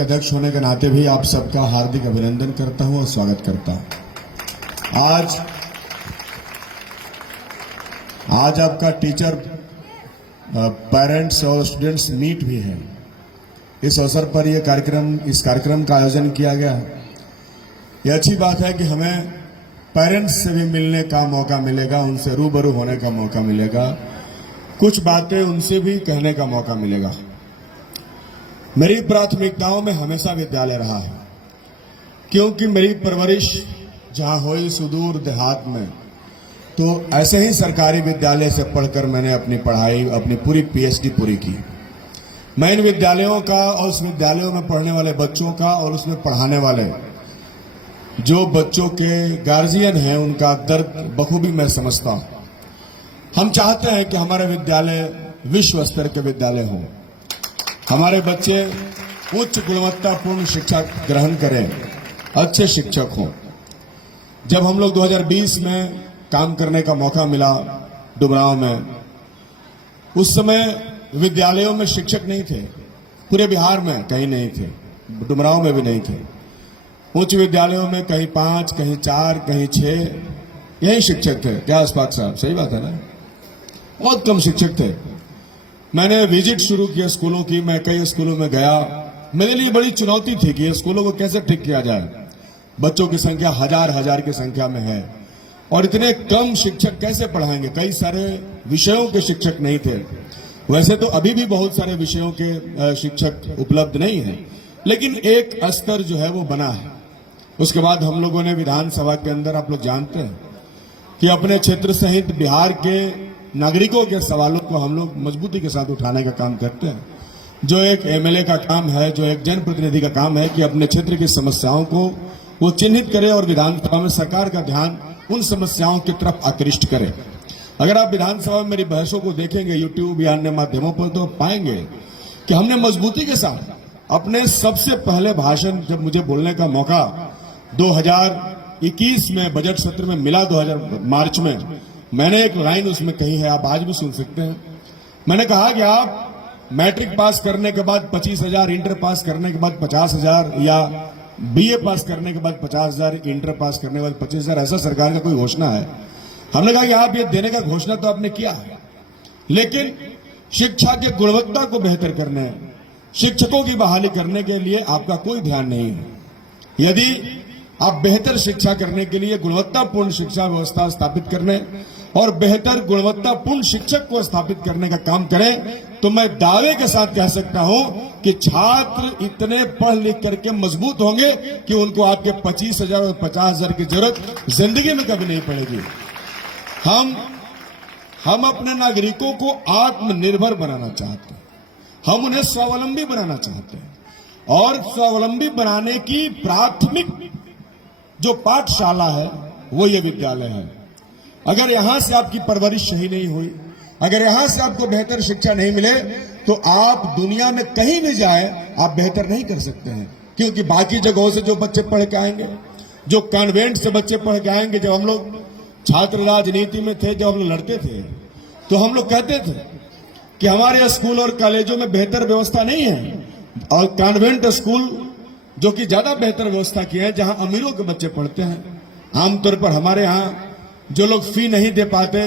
अध्यक्ष होने के नाते भी आप सबका हार्दिक अभिनंदन करता हूं और स्वागत करता हूं। आज आपका टीचर पेरेंट्स और स्टूडेंट्स मीट भी है। इस अवसर पर इस कार्यक्रम का आयोजन किया गया। यह अच्छी बात है कि हमें पेरेंट्स से भी मिलने का मौका मिलेगा, उनसे रूबरू होने का मौका मिलेगा, कुछ बातें उनसे भी कहने का मौका मिलेगा। मेरी प्राथमिकताओं में हमेशा विद्यालय रहा है, क्योंकि मेरी परवरिश जहां हुई सुदूर देहात में, तो ऐसे ही सरकारी विद्यालय से पढ़कर मैंने अपनी पढ़ाई, अपनी पूरी पीएचडी पूरी की। मैं इन विद्यालयों का और उस विद्यालयों में पढ़ने वाले बच्चों का और उसमें पढ़ाने वाले जो बच्चों के गार्जियन हैं उनका दर्द बखूबी मैं समझता हूं। हम चाहते हैं कि हमारे विद्यालय विश्व स्तर के विद्यालय हों, हमारे बच्चे उच्च गुणवत्तापूर्ण शिक्षा ग्रहण करें, अच्छे शिक्षक हों। जब हम लोग 2020 में काम करने का मौका मिला डुमरांव में, उस समय विद्यालयों में शिक्षक नहीं थे, पूरे बिहार में कहीं नहीं थे, डुमरांव में भी नहीं थे। उच्च विद्यालयों में कहीं 5, कहीं 4, कहीं 6 यही शिक्षक थे। क्या अस्पाक साहब, सही बात है ना? बहुत कम शिक्षक थे। मैंने विजिट शुरू किया स्कूलों की, मैं कई स्कूलों में गया। मेरे लिए बड़ी चुनौती थी कि स्कूलों को कैसे ठीक किया जाए। बच्चों की संख्या हजार की संख्या में है और इतने कम शिक्षक कैसे पढ़ाएंगे। कई सारे विषयों के शिक्षक नहीं थे। वैसे तो अभी भी बहुत सारे विषयों के शिक्षक उपलब्ध नहीं है, लेकिन एक स्तर जो है वो बना है। उसके बाद हम लोगों ने विधानसभा के अंदर, आप लोग जानते हैं कि अपने क्षेत्र सहित बिहार के नागरिकों के सवालों को हम लोग मजबूती के साथ उठाने का काम करते हैं। जो एक एमएलए का काम है, जो एक जनप्रतिनिधि का काम है कि अपने क्षेत्र की समस्याओं को वो चिन्हित करे और विधानसभा में सरकार का ध्यान उन समस्याओं की तरफ आकृष्ट करे। अगर आप विधानसभा में मेरी बहसों को देखेंगे यूट्यूब या अन्य माध्यमों पर, तो पाएंगे कि हमने मजबूती के साथ अपने सबसे पहले भाषण, जब मुझे बोलने का मौका 2021 में बजट सत्र में मिला, 2000 मार्च में, मैंने एक लाइन उसमें कही है, आप आज भी सुन सकते हैं। मैंने कहा कि आप मैट्रिक पास करने के बाद 25,000, इंटर पास करने के बाद 50,000, या बीए पास करने के बाद 50,000, इंटर पास करने के बाद 25,000, ऐसा सरकार का कोई घोषणा है? हमने कहा कि आप ये देने का घोषणा तो आपने किया है, लेकिन शिक्षा के गुणवत्ता को बेहतर करने, शिक्षकों की बहाली करने के लिए आपका कोई ध्यान नहीं है। यदि आप बेहतर शिक्षा करने के लिए गुणवत्तापूर्ण शिक्षा व्यवस्था स्थापित करने और बेहतर गुणवत्तापूर्ण शिक्षक को स्थापित करने का काम करें, तो मैं दावे के साथ कह सकता हूं कि छात्र इतने पढ़ लिख करके मजबूत होंगे कि उनको आपके 25,000 और 50,000 की जरूरत जिंदगी में कभी नहीं पड़ेगी। हम अपने नागरिकों को आत्मनिर्भर बनाना चाहते हैं, हम उन्हें स्वावलंबी बनाना चाहते हैं, और स्वावलंबी बनाने की प्राथमिक जो पाठशाला है वो ये विद्यालय है। अगर यहां से आपकी परवरिश सही नहीं हुई, अगर यहां से आपको बेहतर शिक्षा नहीं मिले, तो आप दुनिया में कहीं भी जाए आप बेहतर नहीं कर सकते हैं। क्योंकि बाकी जगहों से जो बच्चे पढ़ के आएंगे, जो कॉन्वेंट से बच्चे पढ़ के आएंगे, जब हम लोग छात्र राजनीति में थे, जब हम लोग लड़ते थे, तो हम लोग कहते थे कि हमारे स्कूल और कॉलेजों में बेहतर व्यवस्था नहीं है, और कॉन्वेंट स्कूल जो कि ज्यादा बेहतर व्यवस्था की है, जहां अमीरों के बच्चे पढ़ते हैं। आमतौर पर हमारे यहाँ जो लोग फी नहीं दे पाते,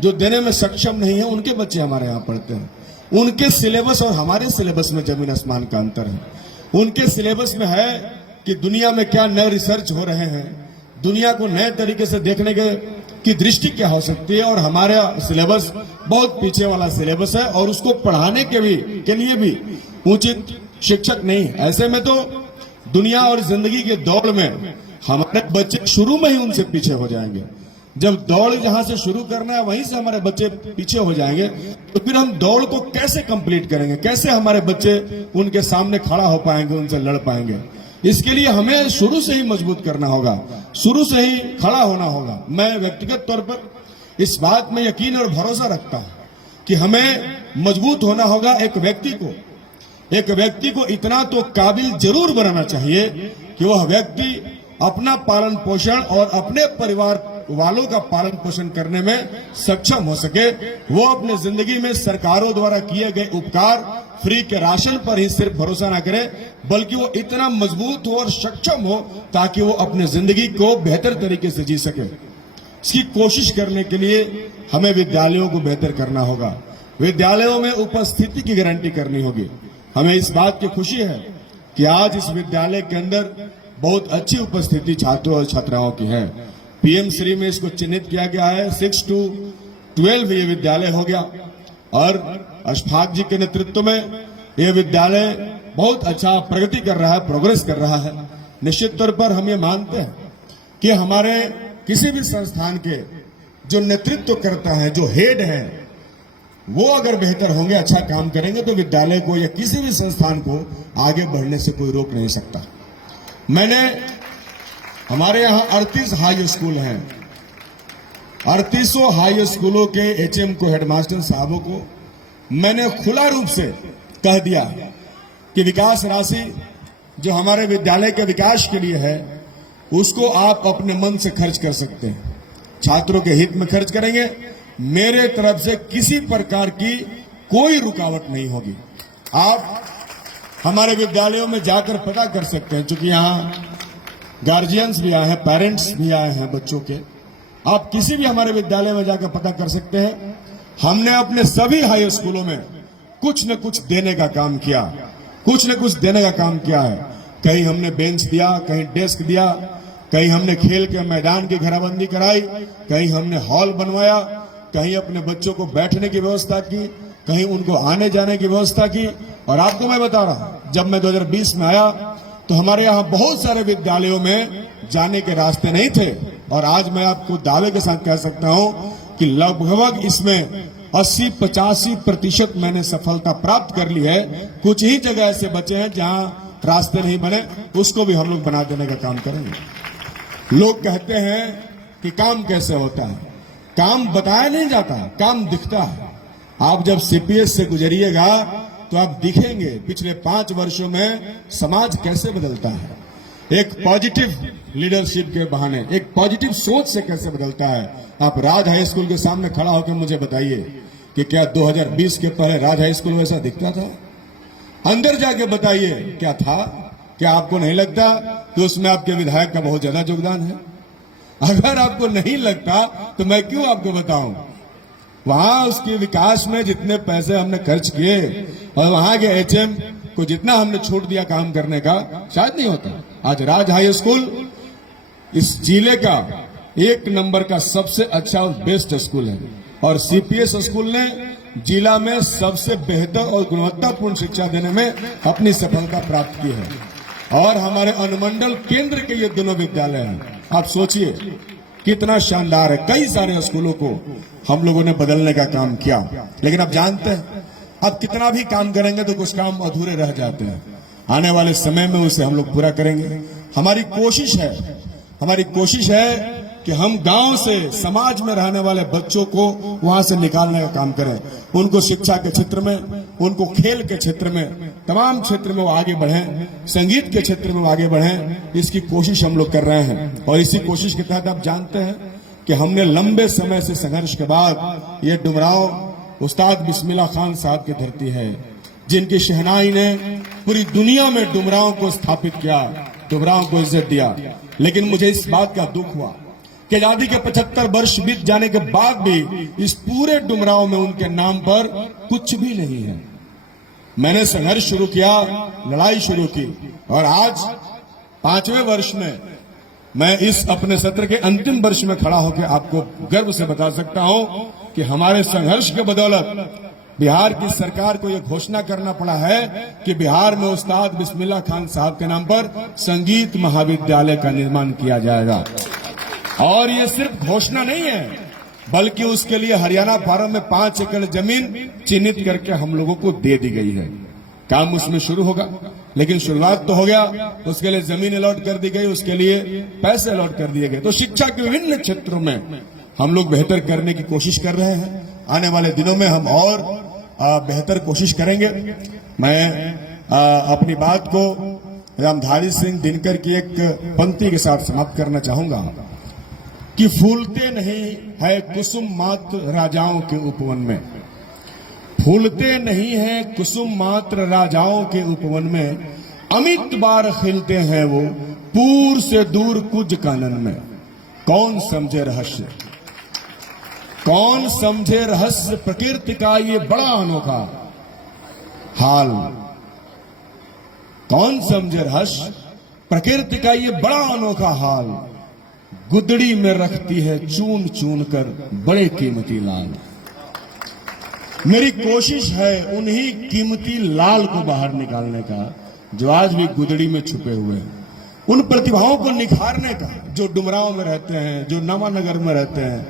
जो देने में सक्षम नहीं है, उनके बच्चे हमारे यहाँ पढ़ते हैं। उनके सिलेबस और हमारे सिलेबस में जमीन आसमान का अंतर है। उनके सिलेबस में है कि दुनिया में क्या नए रिसर्च हो रहे हैं, दुनिया को नए तरीके से देखने की दृष्टि क्या हो सकती है, और हमारा सिलेबस बहुत पीछे वाला सिलेबस है, और उसको पढ़ाने के लिए भी उचित शिक्षक नहीं। ऐसे में तो दुनिया और जिंदगी के दौड़ में हमारे बच्चे शुरू में ही उनसे पीछे हो जाएंगे। जब दौड़ जहां से शुरू करना है वहीं से हमारे बच्चे पीछे हो जाएंगे, तो फिर हम दौड़ को कैसे कंप्लीट करेंगे, कैसे हमारे बच्चे उनके सामने खड़ा हो पाएंगे, उनसे लड़ पाएंगे? इसके लिए हमें शुरू से ही मजबूत करना होगा, शुरू से ही खड़ा होना होगा। मैं व्यक्तिगत तौर पर इस बात में यकीन और भरोसा रखता हूं कि हमें मजबूत होना होगा। एक व्यक्ति को इतना तो काबिल जरूर बनाना चाहिए कि वह व्यक्ति अपना पालन पोषण और अपने परिवार वालों का पालन पोषण करने में सक्षम हो सके। वो अपने जिंदगी में सरकारों द्वारा किए गए उपकार, फ्री के राशन पर ही सिर्फ भरोसा ना करे, बल्कि वो इतना मजबूत हो और सक्षम हो ताकि वो अपने जिंदगी को बेहतर तरीके से जी सके। इसकी कोशिश करने के लिए हमें विद्यालयों को बेहतर करना होगा, विद्यालयों में उपस्थिति की गारंटी करनी होगी। हमें इस बात की खुशी है कि आज इस विद्यालय के अंदर बहुत अच्छी उपस्थिति छात्रों और छात्राओं की है। पीएम श्री में इसको चिन्हित किया गया है, 6 to 12 ये विद्यालय हो गया और अशफाक जी के नेतृत्व में ये विद्यालय बहुत अच्छा प्रगति कर रहा है, प्रोग्रेस कर रहा है। निश्चित तौर पर हम ये मानते हैं कि हमारे किसी भी संस्थान के जो नेतृत्व करता है, जो हेड है, वो अगर बेहतर होंगे, अच्छा काम करेंगे तो विद्यालय को या किसी भी संस्थान को आगे बढ़ने से कोई रोक नहीं सकता। हमारे यहाँ 38 हाई स्कूल हैं। 38 हाई स्कूलों के एचएम को, हेडमास्टर साहबों को मैंने खुला रूप से कह दिया कि विकास राशि जो हमारे विद्यालय के विकास के लिए है उसको आप अपने मन से खर्च कर सकते हैं, छात्रों के हित में खर्च करेंगे। मेरे तरफ से किसी प्रकार की कोई रुकावट नहीं होगी। आप हमारे विद्यालयों में जाकर पता कर सकते हैं, क्योंकि यहाँ गार्जियंस भी आए हैं, पेरेंट्स भी आए हैं बच्चों के। आप किसी भी हमारे विद्यालय में जाकर पता कर सकते हैं। हमने अपने सभी हाई स्कूलों में कुछ न कुछ देने का काम किया, कुछ न कुछ देने का काम किया है। कहीं हमने बेंच दिया, कहीं डेस्क दिया, कहीं हमने खेल के मैदान की घेराबंदी कराई, कहीं हमने हॉल बनवाया, कहीं अपने बच्चों को बैठने की व्यवस्था की, कहीं उनको आने जाने की व्यवस्था की। और आपको मैं बता रहा हूं, जब मैं 2020 में आया तो हमारे यहाँ बहुत सारे विद्यालयों में जाने के रास्ते नहीं थे, और आज मैं आपको दावे के साथ कह सकता हूं कि लगभग इसमें 80-85% मैंने सफलता प्राप्त कर ली है। कुछ ही जगह ऐसे बचे हैं जहां रास्ते नहीं बने, उसको भी हम लोग बना देने का काम करेंगे। लोग कहते हैं कि काम कैसे होता है, काम बताया नहीं जाता, काम दिखता है। आप जब सीपीएस से गुजरिएगा तो आप दिखेंगे पिछले 5 वर्षों में समाज कैसे बदलता है, एक पॉजिटिव लीडरशिप के बहाने, एक पॉजिटिव सोच से कैसे बदलता है। आप राज हाई स्कूल के सामने खड़ा होकर मुझे बताइए कि क्या 2020 के पहले राज हाई स्कूल वैसा दिखता था? अंदर जाके बताइए क्या था? क्या आपको नहीं लगता कि उसमें आपके विधायक का बहुत ज्यादा योगदान है? अगर आपको नहीं लगता तो मैं क्यों आपको बताऊं? वहां उसके विकास में जितने पैसे हमने खर्च किए और वहां के एचएम को जितना हमने छूट दिया काम करने का, शायद नहीं होता। आज राज हाई स्कूल इस जिले का 1 नंबर का सबसे अच्छा और बेस्ट स्कूल है, और सीपीएस स्कूल ने जिला में सबसे बेहतर और गुणवत्तापूर्ण शिक्षा देने में अपनी सफलता प्राप्त की है। और हमारे अनुमंडल केंद्र के ये दोनों विद्यालय हैं। आप सोचिए कितना शानदार है। कई सारे स्कूलों को हम लोगों ने बदलने का काम किया, लेकिन आप जानते हैं अब कितना भी काम करेंगे तो कुछ काम अधूरे रह जाते हैं। आने वाले समय में उसे हम लोग पूरा करेंगे। हमारी कोशिश है कि हम गांव से, समाज में रहने वाले बच्चों को वहां से निकालने का काम करें, उनको शिक्षा के क्षेत्र में, उनको खेल के क्षेत्र में, तमाम क्षेत्र में वो आगे बढ़ें, संगीत के क्षेत्र में वो आगे बढ़ें। इसकी कोशिश हम लोग कर रहे हैं, और इसी कोशिश के तहत आप जानते हैं कि हमने लंबे समय से संघर्ष के बाद ये डुमरांव उस्ताद बिस्मिल्लाह खान साहब की धरती है, जिनकी शहनाई ने पूरी दुनिया में डुमरांव को स्थापित किया, डुमरांव को इज्जत दिया। लेकिन मुझे इस बात का दुख हुआ कि आजादी के 75 वर्ष बीत जाने के बाद भी इस पूरे डुमरांव में उनके नाम पर कुछ भी नहीं है। मैंने संघर्ष शुरू किया, लड़ाई शुरू की, और आज 5वें वर्ष में मैं इस अपने सत्र के अंतिम वर्ष में खड़ा होकर आपको गर्व से बता सकता हूं कि हमारे संघर्ष के बदौलत बिहार की सरकार को यह घोषणा करना पड़ा है कि बिहार में उस्ताद बिस्मिल्लाह खान साहब के नाम पर संगीत महाविद्यालय का निर्माण किया जाएगा। और ये सिर्फ घोषणा नहीं है, बल्कि उसके लिए हरियाणा फार्म में 5 एकड़ जमीन चिन्हित करके हम लोगों को दे दी गई है। काम उसमें शुरू होगा, लेकिन शुरुआत तो हो गया। उसके लिए जमीन अलॉट कर दी गई, उसके लिए पैसे अलॉट कर दिए गए। तो शिक्षा के विभिन्न क्षेत्रों में हम लोग बेहतर करने की कोशिश कर रहे हैं। आने वाले दिनों में हम और बेहतर कोशिश करेंगे। मैं अपनी बात को रामधारी सिंह दिनकर की एक पंक्ति के साथ समाप्त करना चाहूंगा कि फूलते नहीं है कुसुम मात्र राजाओं के उपवन में, फूलते नहीं है कुसुम मात्र राजाओं के उपवन में, अमित बार खिलते हैं वो, पूर से दूर कुछ कानन में। कौन समझे रहस्य, कौन समझे रहस्य प्रकृति का ये बड़ा अनोखा हाल। कौन समझे रहस्य प्रकृति का ये बड़ा अनोखा हाल। गुदड़ी में रखती है चून चून कर बड़े कीमती लाल। मेरी कोशिश है उन्हीं कीमती लाल को बाहर निकालने का जो आज भी गुदड़ी में छुपे हुए हैं। उन प्रतिभाओं को निखारने का जो डुमराव में रहते हैं, जो नामानगर में रहते हैं,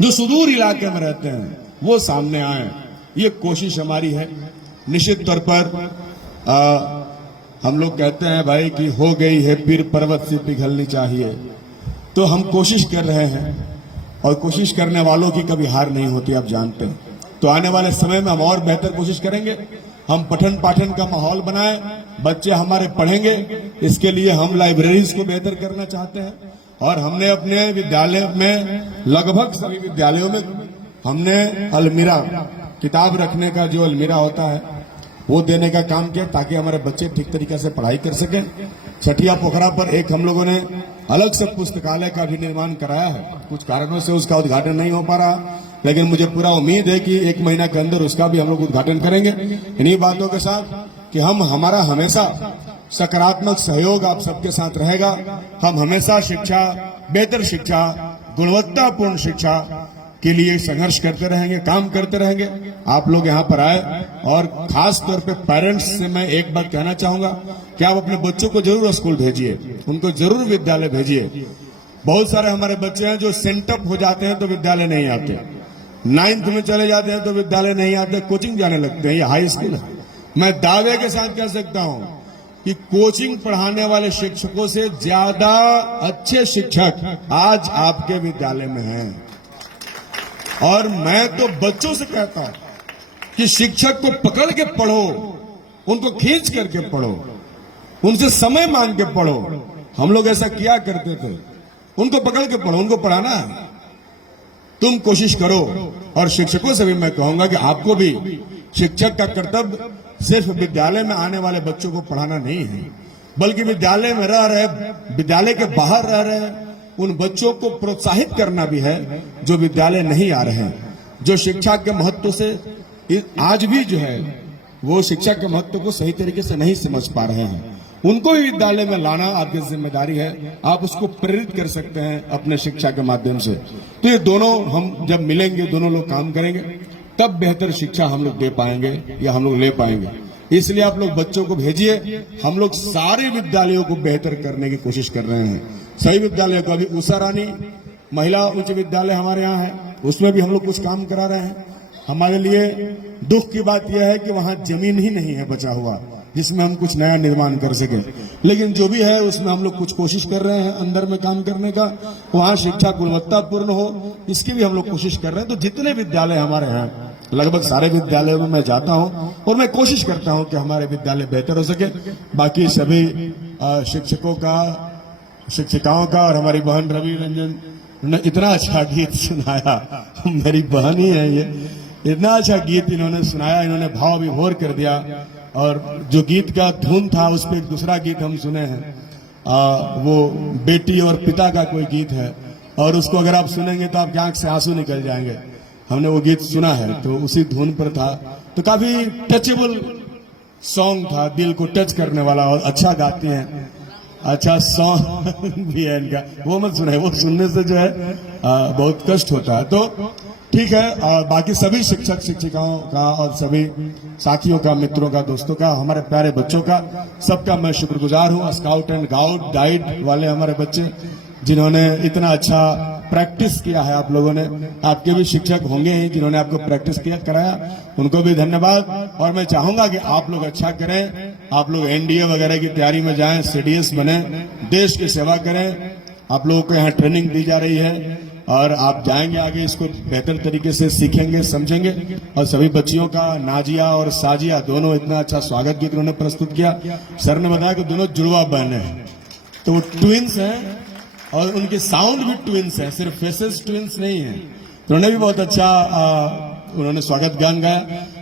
जो सुदूर इलाके में रहते हैं, वो सामने आए। ये कोशिश हमारी है। निश्चित तौर पर हम लोग कहते हैं भाई कि हो गई है पीर पर्वत से पिघलनी चाहिए, तो हम कोशिश कर रहे हैं और कोशिश करने वालों की कभी हार नहीं होती, आप जानते हैं। तो आने वाले समय में हम और बेहतर कोशिश करेंगे। हम पठन पाठन का माहौल बनाएं, बच्चे हमारे पढ़ेंगे। इसके लिए हम लाइब्रेरीज को बेहतर करना चाहते हैं और हमने अपने विद्यालय में, लगभग सभी विद्यालयों में हमने अलमीरा, किताब रखने का जो अलमीरा होता है वो देने का काम किया, ताकि हमारे बच्चे ठीक तरीके से पढ़ाई कर सकें। छठिया पोखरा पर एक हम लोगों ने अलग से पुस्तकालय का भी निर्माण कराया है। कुछ कारणों से उसका उद्घाटन नहीं हो पा रहा, लेकिन मुझे पूरा उम्मीद है कि 1 महीना के अंदर उसका भी हम लोग उद्घाटन करेंगे। इन्हीं बातों के साथ कि हमारा हमेशा सकारात्मक सहयोग आप सबके साथ रहेगा। हम हमेशा शिक्षा, बेहतर शिक्षा, गुणवत्तापूर्ण शिक्षा के लिए संघर्ष करते रहेंगे, काम करते रहेंगे। आप लोग यहाँ पर आए और खास तौर पे पेरेंट्स से मैं एक बात कहना चाहूंगा कि आप अपने बच्चों को जरूर स्कूल भेजिए, उनको जरूर विद्यालय भेजिए। बहुत सारे हमारे बच्चे हैं जो सेंटअप हो जाते हैं तो विद्यालय नहीं आते, 9th में चले जाते हैं तो विद्यालय नहीं आते, कोचिंग जाने लगते हैं। ये हाई स्कूल है। मैं दावे के साथ कह सकता हूं कि कोचिंग पढ़ाने वाले शिक्षकों से ज्यादा अच्छे शिक्षक आज आपके विद्यालय में हैं। और मैं तो बच्चों से कहता हूं कि शिक्षक को पकड़ के पढ़ो, उनको खींच करके पढ़ो, उनसे समय मांग के पढ़ो। हम लोग ऐसा किया करते थे, उनको पकड़ के पढ़ो, उनको पढ़ाना है। तुम कोशिश करो। और शिक्षकों से भी मैं कहूंगा कि आपको भी शिक्षक का कर्तव्य सिर्फ विद्यालय में आने वाले बच्चों को पढ़ाना नहीं है, बल्कि विद्यालय में रह रहे, विद्यालय के बाहर रह रहे उन बच्चों को प्रोत्साहित करना भी है जो विद्यालय नहीं आ रहे हैं, जो शिक्षा के महत्व से आज भी जो है वो शिक्षा के महत्व को सही तरीके से नहीं समझ पा रहे हैं। उनको ही विद्यालय में लाना आपकी जिम्मेदारी है। आप उसको प्रेरित कर सकते हैं अपने शिक्षा के माध्यम से। तो ये दोनों हम जब मिलेंगे, दोनों लोग काम करेंगे, तब बेहतर शिक्षा हम लोग दे पाएंगे या हम लोग ले पाएंगे। इसलिए आप लोग बच्चों को भेजिए। हम लोग सारे विद्यालयों को बेहतर करने की कोशिश कर रहे हैं, सही विद्यालयों को। अभी उषा रानी महिला उच्च विद्यालय हमारे यहाँ है, उसमें भी हम लोग कुछ काम करा रहे हैं। हमारे लिए दुख की बात यह है कि वहां जमीन ही नहीं है बचा हुआ जिसमें हम कुछ नया निर्माण कर सके, लेकिन जो भी है उसमें हम लोग कुछ कोशिश कर रहे हैं अंदर में काम करने का, वहां शिक्षा गुणवत्तापूर्ण हो, इसकी भी हम लोग कोशिश कर रहे हैं। तो जितने विद्यालय हमारे हैं, लगभग सारे विद्यालयों में मैं जाता हूं और मैं कोशिश करता हूं कि हमारे विद्यालय बेहतर हो सके। बाकी सभी शिक्षकों का, शिक्षिकाओं का और हमारी बहन रवि रंजन ने इतना अच्छा गीत सुनाया, मेरी बहन ही है ये, इतना अच्छा गीत इन्होंने सुनाया, इन्होंने भाव विभोर कर दिया। और जो गीत का धुन था उस पर एक दूसरा गीत हम सुने हैं, वो बेटी और पिता का कोई गीत है, और उसको अगर आप सुनेंगे तो आपकी आंख से आंसू निकल जाएंगे। हमने वो गीत सुना है तो उसी धुन पर था, तो काफी टचेबल सॉन्ग था, दिल को टच करने वाला, और अच्छा गाते हैं, अच्छा सॉन्ग भी है इनका, वो मत सुने, वो सुनने से जो है बहुत कष्ट होता है। तो ठीक है, और बाकी सभी शिक्षक शिक्षिकाओं का और सभी साथियों का, मित्रों का, दोस्तों का, हमारे प्यारे बच्चों का, सबका मैं शुक्रगुजार हूँ। स्काउट एंड गाइड वाले हमारे बच्चे जिन्होंने इतना अच्छा प्रैक्टिस किया है, आप लोगों ने, आपके भी शिक्षक होंगे ही जिन्होंने आपको प्रैक्टिस किया कराया, उनको भी धन्यवाद। और मैं चाहूंगा कि आप लोग अच्छा करें, आप लोग एनडीए वगैरह की तैयारी में जाएं, सीडीएस बने, देश की सेवा करें। आप लोगों को यहाँ ट्रेनिंग दी जा रही है और आप जाएंगे आगे, इसको बेहतर तरीके से सीखेंगे, समझेंगे। और सभी बच्चियों का, नाजिया और साजिया दोनों, इतना अच्छा स्वागत गीत उन्होंने प्रस्तुत किया। सर ने बताया कि दोनों जुड़वा बहन हैं, तो वो ट्विंस हैं और उनके साउंड भी ट्विंस है, सिर्फ फेसेस ट्विंस नहीं है। तो उन्होंने भी बहुत अच्छा उन्होंने स्वागत गान गाया।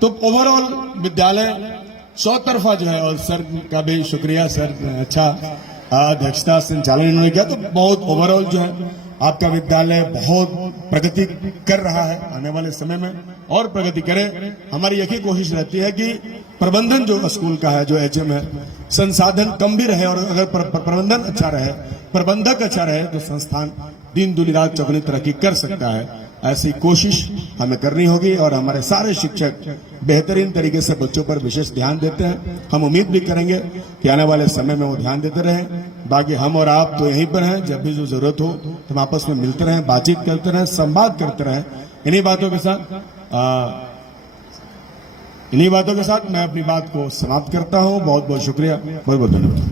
तो ओवरऑल विद्यालय चौतरफा जो है, और सर का भी शुक्रिया, सर अच्छा अध्यक्षता संचालन इन्होंने किया। तो बहुत ओवरऑल जो है आपका विद्यालय बहुत प्रगति कर रहा है, आने वाले समय में और प्रगति करे। हमारी यही कोशिश रहती है कि प्रबंधन जो स्कूल का है, जो एचएम है, संसाधन कम भी रहे, और अगर प्रबंधन अच्छा रहे, प्रबंधक अच्छा रहे, तो संस्थान दिन दुनी रात चौगुनी तरक्की कर सकता है। ऐसी कोशिश हमें करनी होगी, और हमारे सारे शिक्षक बेहतरीन तरीके से बच्चों पर विशेष ध्यान देते हैं। हम उम्मीद भी करेंगे कि आने वाले समय में वो ध्यान देते रहें। बाकी हम और आप तो यहीं पर हैं, जब भी जो जरूरत हो तो हम आपस में मिलते रहें, बातचीत करते रहें, संवाद करते रहें। इन्हीं बातों के साथ मैं अपनी बात को समाप्त करता हूं। बहुत बहुत शुक्रिया, बहुत बहुत धन्यवाद।